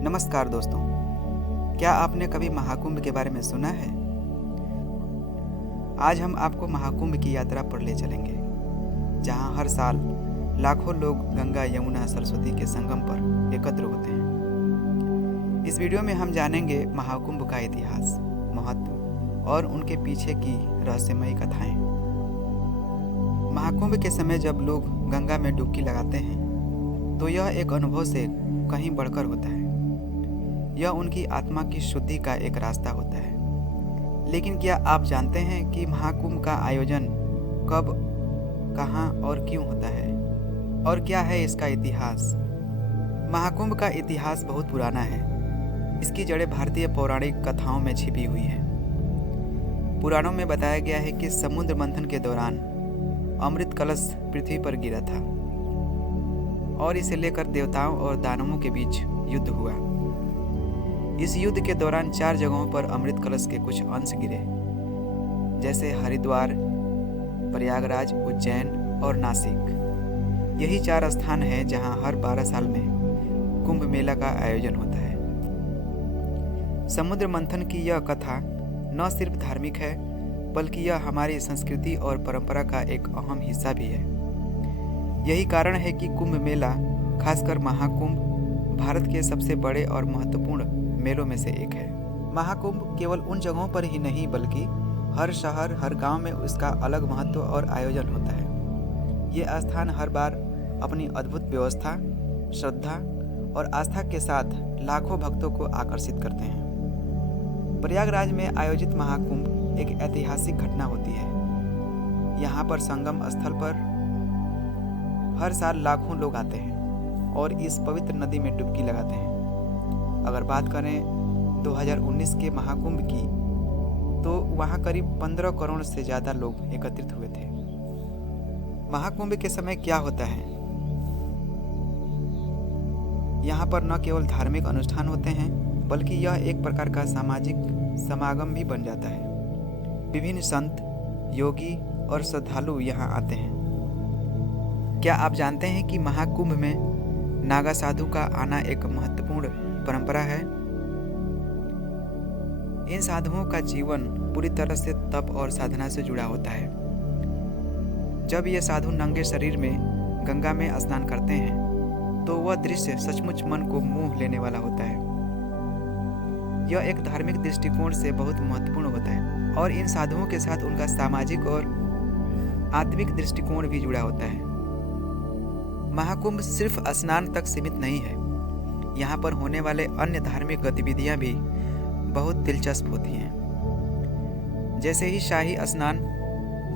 नमस्कार दोस्तों, क्या आपने कभी महाकुंभ के बारे में सुना है? आज हम आपको महाकुंभ की यात्रा पर ले चलेंगे, जहां हर साल लाखों लोग गंगा, यमुना, सरस्वती के संगम पर एकत्र होते हैं। इस वीडियो में हम जानेंगे महाकुंभ का इतिहास, महत्व और उनके पीछे की रहस्यमयी कथाएं। महाकुंभ के समय जब लोग गंगा में डुबकी लगाते हैं, तो यह एक अनुभव से कहीं बढ़कर होता है। यह उनकी आत्मा की शुद्धि का एक रास्ता होता है। लेकिन क्या आप जानते हैं कि महाकुंभ का आयोजन कब, कहां और क्यों होता है, और क्या है इसका इतिहास? महाकुंभ का इतिहास बहुत पुराना है। इसकी जड़ें भारतीय पौराणिक कथाओं में छिपी हुई हैं। पुराणों में बताया गया है कि समुद्र मंथन के दौरान अमृत कलश पृथ्वी पर गिरा था और इसे लेकर देवताओं और दानवों के बीच युद्ध हुआ। इस युद्ध के दौरान 4 जगहों पर अमृत कलश के कुछ अंश गिरे, जैसे हरिद्वार, प्रयागराज, उज्जैन और नासिक। यही 4 स्थान हैं जहां हर 12 साल में कुंभ मेला का आयोजन होता है। समुद्र मंथन की यह कथा न सिर्फ धार्मिक है, बल्कि यह हमारी संस्कृति और परंपरा का एक अहम हिस्सा भी है। यही कारण है कि कुंभ मेला, खासकर महाकुंभ, भारत के सबसे बड़े और महत्वपूर्ण मेलों में से एक है। महाकुंभ केवल उन जगहों पर ही नहीं, बल्कि हर शहर, हर गांव में उसका अलग महत्व और आयोजन होता है। ये स्थान हर बार अपनी अद्भुत व्यवस्था, श्रद्धा और आस्था के साथ लाखों भक्तों को आकर्षित करते हैं। प्रयागराज में आयोजित महाकुंभ एक ऐतिहासिक घटना होती है। यहाँ पर संगम स्थल पर हर साल लाखों लोग आते हैं और इस पवित्र नदी में डुबकी लगाते हैं। अगर बात करें 2019 के महाकुंभ की, तो वहाँ करीब 15 करोड़ से ज़्यादा लोग एकत्रित हुए थे। महाकुंभ के समय क्या होता है? यहाँ पर न केवल धार्मिक अनुष्ठान होते हैं, बल्कि यह एक प्रकार का सामाजिक समागम भी बन जाता है। विभिन्न संत, योगी और श्रद्धालु यहाँ आते हैं। क्या आप जानते हैं कि महाकुंभ में नागा साधु का आना एक महत्वपूर्ण परंपरा है? इन साधुओं का जीवन पूरी तरह से तप और साधना से जुड़ा होता है। जब ये साधु नंगे शरीर में गंगा में स्नान करते हैं, तो वह दृश्य सचमुच मन को मोह लेने वाला होता है। यह एक धार्मिक दृष्टिकोण से बहुत महत्वपूर्ण होता है और इन साधुओं के साथ उनका सामाजिक और आत्मिक दृष्टिकोण भी जुड़ा होता है। महाकुंभ सिर्फ स्नान तक सीमित नहीं है। यहाँ पर होने वाले अन्य धार्मिक गतिविधियाँ भी बहुत दिलचस्प होती हैं। जैसे ही शाही स्नान,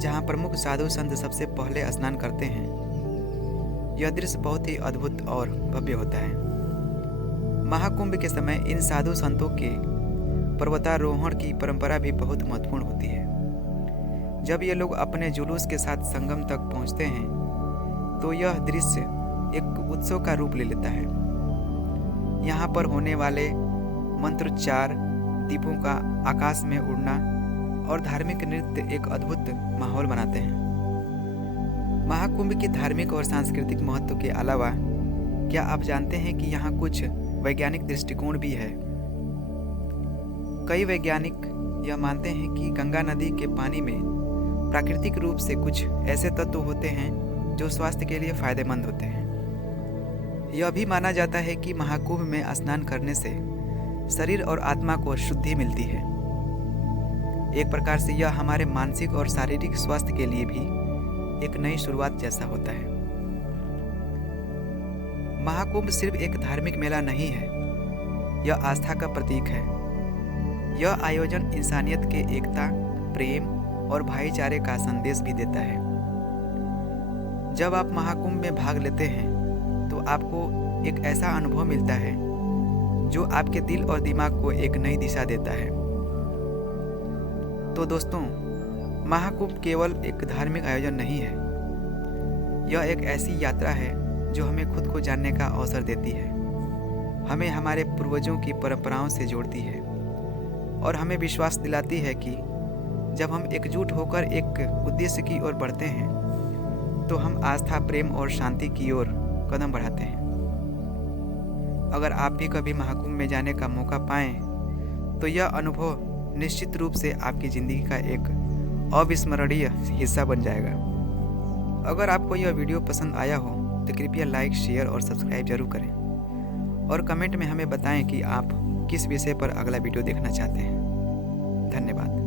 जहाँ प्रमुख साधु संत सबसे पहले स्नान करते हैं। यह दृश्य बहुत ही अद्भुत और भव्य होता है। महाकुंभ के समय इन साधु संतों के पर्वतारोहण की परंपरा भी बहुत महत्वपूर्ण होती है। जब ये लोग अपने जुलूस के साथ संगम तक पहुँचते हैं, तो यह दृश्य एक उत्सव का रूप ले लेता है। यहाँ पर होने वाले मंत्रोच्चार, दीपों का आकाश में उड़ना और धार्मिक नृत्य एक अद्भुत माहौल बनाते हैं। महाकुंभ की धार्मिक और सांस्कृतिक महत्व के अलावा, क्या आप जानते हैं कि यहाँ कुछ वैज्ञानिक दृष्टिकोण भी है? कई वैज्ञानिक यह मानते हैं कि गंगा नदी के पानी में प्राकृतिक रूप से कुछ ऐसे तत्व होते हैं जो स्वास्थ्य के लिए फायदेमंद होते हैं। यह भी माना जाता है कि महाकुंभ में स्नान करने से शरीर और आत्मा को शुद्धि मिलती है। एक प्रकार से यह हमारे मानसिक और शारीरिक स्वास्थ्य के लिए भी एक नई शुरुआत जैसा होता है। महाकुंभ सिर्फ एक धार्मिक मेला नहीं है, यह आस्था का प्रतीक है। यह आयोजन इंसानियत के एकता, प्रेम और भाईचारे का संदेश भी देता है। जब आप महाकुंभ में भाग लेते हैं, तो आपको एक ऐसा अनुभव मिलता है जो आपके दिल और दिमाग को एक नई दिशा देता है। तो दोस्तों, महाकुंभ केवल एक धार्मिक आयोजन नहीं है। यह एक ऐसी यात्रा है जो हमें खुद को जानने का अवसर देती है, हमें हमारे पूर्वजों की परंपराओं से जोड़ती है और हमें विश्वास दिलाती है कि जब हम एकजुट होकर एक उद्देश्य की ओर बढ़ते हैं, तो हम आस्था, प्रेम और शांति की ओर कदम बढ़ाते हैं। अगर आप भी कभी महाकुंभ में जाने का मौका पाएं तो यह अनुभव निश्चित रूप से आपकी ज़िंदगी का एक अविस्मरणीय हिस्सा बन जाएगा। अगर आपको यह वीडियो पसंद आया हो तो कृपया लाइक, शेयर और सब्सक्राइब जरूर करें और कमेंट में हमें बताएं कि आप किस विषय पर अगला वीडियो देखना चाहते हैं। धन्यवाद।